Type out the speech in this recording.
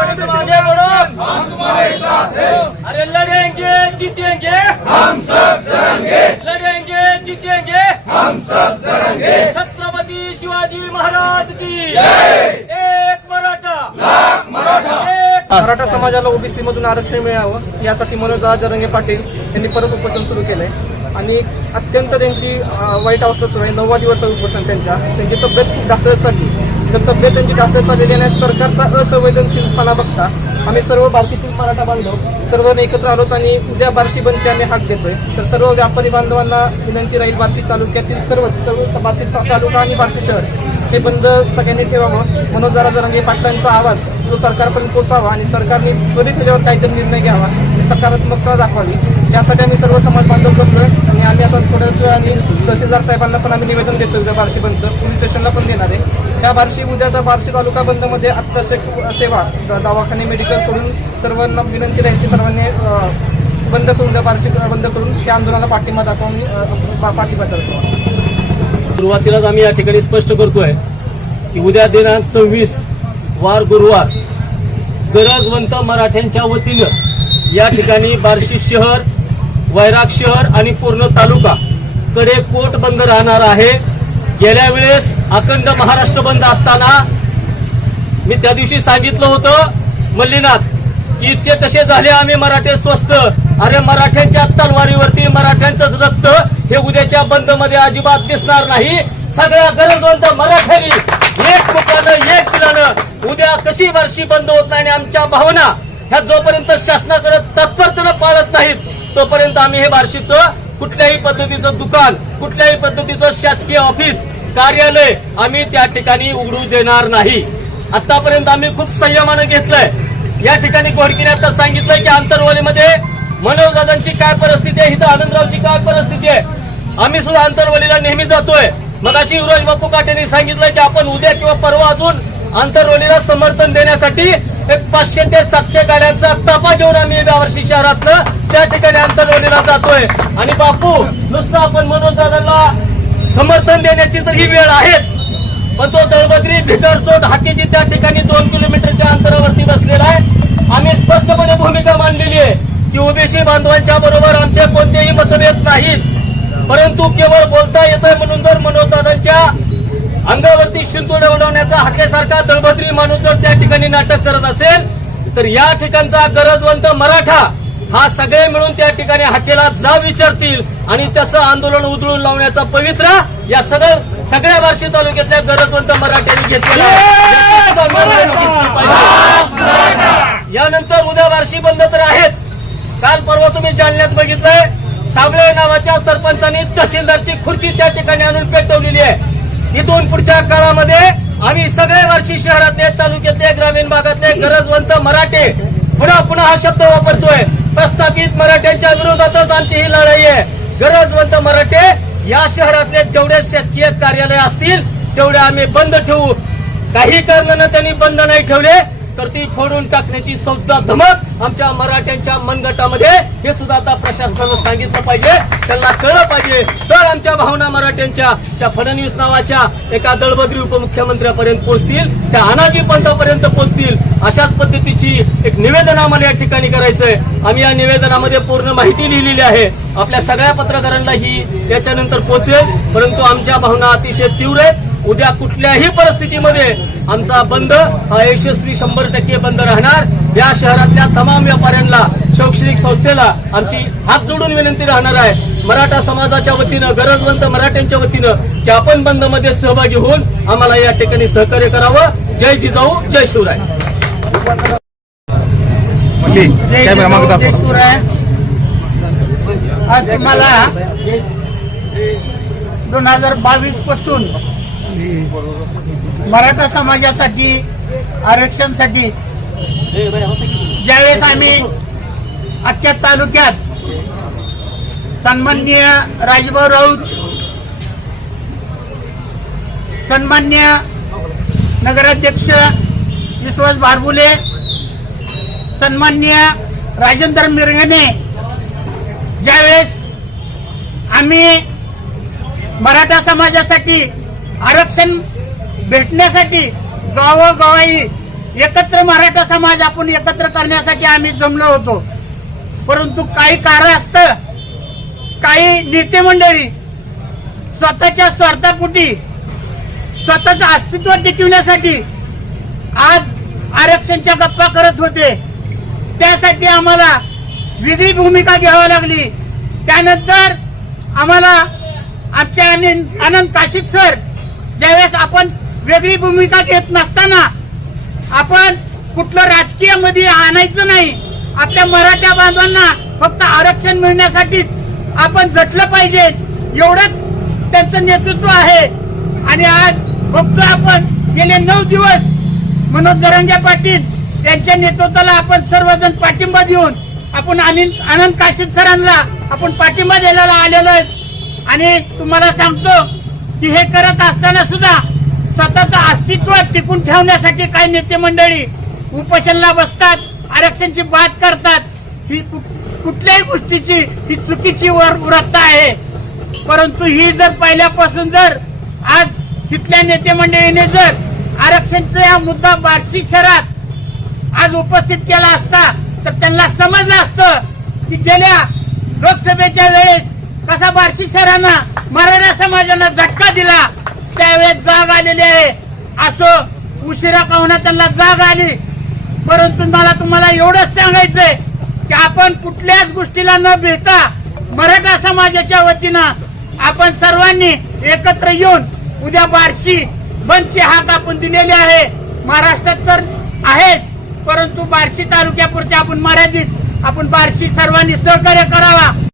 लड़ेंगे आगे बढ़ो हम तुम्हारे साथ हैं अरे लड़ेंगे जीतेंगे हम सब डरेंगे लड़ेंगे जीतेंगे हम सब डरेंगे छत्रपति शिवाजी महाराज की एक मराठा लाख मराठा मराठा समाजाला ओबीसी मधून आरक्षण मिळावं यासाठी मनोज जरंगे पाटील यांनी परत उपोषण सुरू केलंय आणि अत्यंत त्यांची वाईट अवस्था सुरू आहे नव्वा दिवस उपोषण त्यांच्या त्यांची तब्येत खूप ढासळत चालली तर तब्येत त्यांची ढासळत चाललेली आणि सरकारचा असंवेदनशीलपणा बघता आम्ही सर्व भारतीतील मराठा बांधव सर्वजण एकत्र आलोत आणि उद्या बार्शी बंदचे आम्ही हाक देतोय तर सर्व व्यापारी बांधवांना विनंती राहील बार्शी तालुक्यातील सर्व सर्व बार्शी तालुका आणि बार्शी शहर हे बंद सगळ्यांनी ठेवावं मनोज जरा पाटलांचा आवाज तो सरकारपर्यंत पोचावा आणि सरकारने त्वरित त्याच्यावर काहीतरी निर्णय घ्यावा सकारात्मकता दाखवावी यासाठी आम्ही सर्व समाज बांधव करतोय कॉर्पोरेटरचं आणि तहसीलदार साहेबांना पण आम्ही निवेदन देतो उद्या बार्शी बंदचं पोलीस स्टेशनला पण देणार आहे त्या बार्शी उद्याचा बार्शी तालुका बंदमध्ये अत्यावश्यक सेवा दवाखाने मेडिकल करून सर्वांना विनंती राहायची सर्वांनी बंद करून द्या बार्शी बंद करून त्या आंदोलनाला पाठिंबा दाखवून पाठिंबा दाखवतो सुरुवातीलाच आम्ही या ठिकाणी स्पष्ट करतोय की उद्या दिनांक सव्वीस वार गुरुवार गरजवंत मराठ्यांच्या वतीनं या ठिकाणी बार्शी शहर वैराग शहर आणि पूर्ण तालुका कडे कोट बंद राहणार आहे गेल्या वेळेस अखंड महाराष्ट्र बंद असताना मी त्या दिवशी सांगितलं होतं मल्लीनाथ की इतके कसे झाले आम्ही मराठे स्वस्त अरे मराठ्यांच्या तलवारीवरती मराठ्यांचं रक्त हे उद्याच्या बंद मध्ये अजिबात दिसणार नाही सगळ्या गरजवंत मराठ्यांनी एक मुखानं एक पिलानं उद्या कशी वर्षी बंद होत नाही आणि आमच्या भावना ह्या जोपर्यंत शासनाकडे तत्परतेनं पाळत नाहीत तोपर्यंत आम्ही हे बार्शीचं कुठल्याही पद्धतीचं दुकान कुठल्याही पद्धतीचं शासकीय ऑफिस कार्यालय आम्ही त्या ठिकाणी उघडू देणार नाही आतापर्यंत आम्ही खूप संयमानं घेतलंय या ठिकाणी गोडकीने आता सांगितलं की आंतरवलीमध्ये मनोजदादांची काय परिस्थिती आहे इथं आनंदरावची काय परिस्थिती आहे आम्ही सुद्धा आंतरवलीला नेहमी जातोय मगाशी अशी युवराज बापू काटेने सांगितलं की आपण उद्या किंवा परवा अजून आंतरवलीला समर्थन देण्यासाठी एक पाचशे ते सातशे गाड्यांचा तफा घेऊन आम्ही यावर्षी शहरातलं त्या ठिकाणी आंतरवलीला जातोय आणि बापू नुसतं आपण मनोज दादांना समर्थन देण्याची तर ही वेळ आहेच पण तो दळबद्री भितरचोट हाकीची त्या ठिकाणी दोन किलोमीटरच्या अंतरावरती बसलेला आहे आम्ही स्पष्टपणे भूमिका मांडलेली आहे की ओबीसी बांधवांच्या बरोबर आमचे कोणतेही मतभेद नाहीत परंतु केवळ बोलता येत म्हणून जर मनोज दादांच्या अंगावरती शिंतोडे उडवण्याचा हाकेसारखा दळभद्री माणूस जर त्या ठिकाणी नाटक करत असेल तर या ठिकाणचा गरजवंत मराठा हा सगळे मिळून त्या ठिकाणी हाकेला जा विचारतील आणि त्याचं आंदोलन उधळून लावण्याचा पवित्र या सगळं सगळ्या बार्शी तालुक्यातल्या गरजवंत मराठ्यांनी घेतलेला यानंतर उद्या बार्शी बंद तर आहेच काल परवा तुम्ही जालन्यात बघितलंय साबळे नावाच्या सरपंचांनी तहसीलदारची खुर्ची त्या ठिकाणी आणून पेटवलेली आहे इथून पुढच्या काळामध्ये आम्ही सगळे वर्षी शहरातले तालुक्यातले ग्रामीण भागातले गरजवंत मराठे पुन्हा पुन्हा हा शब्द वापरतोय प्रस्थापित मराठ्यांच्या विरोधातच आमची ही लढाई आहे गरजवंत मराठे या शहरातले जेवढे शासकीय कार्यालय असतील तेवढे आम्ही बंद ठेवू काही कारणानं त्यांनी बंद नाही ठेवले तर ती फोडून टाकण्याची सुद्धा धमक आमच्या मराठ्यांच्या मनगटामध्ये हे सुद्धा आता प्रशासनानं सांगितलं पाहिजे त्यांना कळलं पाहिजे तर आमच्या भावना मराठ्यांच्या त्या फडणवीस नावाच्या एका दळबद्री उपमुख्यमंत्र्यापर्यंत पोहोचतील त्या अनाजी पंतापर्यंत पोहोचतील अशाच पद्धतीची एक निवेदन आम्हाला या ठिकाणी करायचंय आम्ही या निवेदनामध्ये पूर्ण माहिती लिहिलेली आहे आपल्या सगळ्या पत्रकारांना ही याच्यानंतर पोहोचेल परंतु आमच्या भावना अतिशय तीव्र आहेत उद्या कुठल्याही परिस्थितीमध्ये आमचा बंद हा यशस्वी शंभर टक्के बंद राहणार या शहरातल्या तमाम व्यापाऱ्यांना शैक्षणिक संस्थेला आमची हात जोडून विनंती राहणार आहे मराठा समाजाच्या वतीनं गरजवंत मराठ्यांच्या वतीनं की आपण बंद मध्ये सहभागी होऊन आम्हाला या ठिकाणी सहकार्य करावं जय जिजाऊ जय शिवराय जय शिवराय आज तुम्हाला दोन हजार बावीस पासून मराठा समाजासाठी आरक्षणसाठी ज्यावेळेस आम्ही अख्ख्या तालुक्यात सन्मान्य राजभाऊ राऊत सन्मान्य नगराध्यक्ष विश्वास बारबुले सन्मान्य राजेंद्र मिरगणे ज्यावेळेस आम्ही मराठा समाजासाठी आरक्षण भेटण्यासाठी गावोगावाई एकत्र मराठा समाज आपण एकत्र करण्यासाठी आम्ही जमलो होतो परंतु काही कारण असतं काही नेते मंडळी स्वतःच्या स्वार्थापुटी स्वतःचं अस्तित्व टिकवण्यासाठी आज आरक्षणच्या गप्पा करत होते त्यासाठी आम्हाला वेगळी भूमिका घ्यावी लागली त्यानंतर आम्हाला आमचे आनंद काशिक सर ज्यावेळेस आपण वेगळी भूमिका घेत नसताना आपण कुठलं राजकीय मध्ये आणायचं नाही आपल्या मराठा बांधवांना फक्त आरक्षण मिळण्यासाठीच आपण झटलं पाहिजे एवढंच त्यांचं नेतृत्व आहे आणि आज फक्त आपण गेले नऊ दिवस मनोज जरंगे पाटील यांच्या नेतृत्वाला आपण सर्वजण पाठिंबा देऊन आपण आनंद काशीद सरांना आपण पाठिंबा द्यायला आलेलो आहे आणि तुम्हाला सांगतो की हे करत असताना सुद्धा स्वतःचं अस्तित्व टिकून ठेवण्यासाठी काही नेते मंडळी उपोषणला बसतात आरक्षणची बात करतात ही कुठल्याही गोष्टीची ही चुकीची व्रता आहे परंतु ही जर पहिल्यापासून जर आज तिथल्या नेते मंडळीने जर आरक्षणचा हा मुद्दा बार्शी शहरात आज उपस्थित केला असता तर त्यांना समजलं असतं की गेल्या लोकसभेच्या वेळेस कसा बार्शी शहरांना मराठा समाजाला धक्का दिला त्यावेळेस जाग आलेली आहे असो उशिरा पाहुणा त्यांना जाग आली परंतु मला तुम्हाला एवढंच सांगायचंय की आपण कुठल्याच गोष्टीला न भेटता मराठा समाजाच्या वतीनं आपण सर्वांनी एकत्र येऊन उद्या बार्शी बंदची हात आपण दिलेली आहे महाराष्ट्रात तर आहेच परंतु बार्शी तालुक्यापुरते आपण मर्यादित आपण बार्शी सर्वांनी सहकार्य करावा